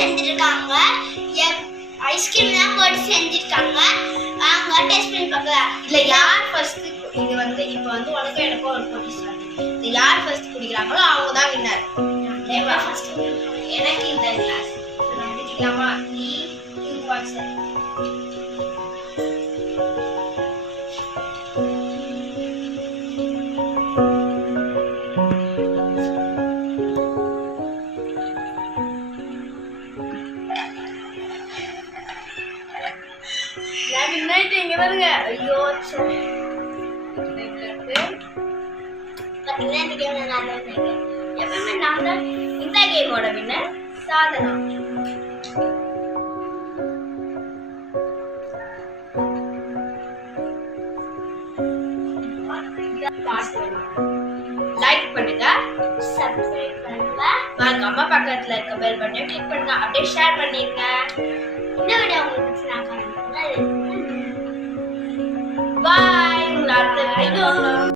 செஞ்சிருக்காங்க. ஐஸ்கிரீம் தான் போட்டு செஞ்சிருக்காங்க. வாங்க டேஸ்ட் பண்ணி பார்க்கலாம். இல்ல யார் ஃபர்ஸ்ட் இது வந்து இப்போ வந்து உனக்கு எனக்கும் ஒரு போட்டி ஸ்டார்ட். இது யார் ஃபர்ஸ்ட் குடிக்கிறாங்களோ அவங்க தான் வின்னர். ஏவா ஃபர்ஸ்ட் எனக்கு இந்த கிளாஸ் நான் குடிக்கலாமா? நீ வாட்ஸ் நான் வின்னர் இங்க பாருங்க. ஐயோ பாத்தீங்கன்னா இந்த கேம் நான் தான் நினைக்கிறேன். எப்பவுமே நான் தான் இந்த கேமோட வின்னர் சாதனா. லைக் பண்ணுங்க, சப்ஸ்கிரைப் பண்ணுங்க, மறக்காம பக்கத்துல இருக்க பெல் பட்டனை கிளிக் பண்ணுங்க, அப்படியே ஷேர் பண்ணிருங்க. இந்த வீடியோ உங்களுக்கு பிடிச்சிருந்தா கமெண்ட் பண்ணுங்க. பாய். அடுத்த வீடியோ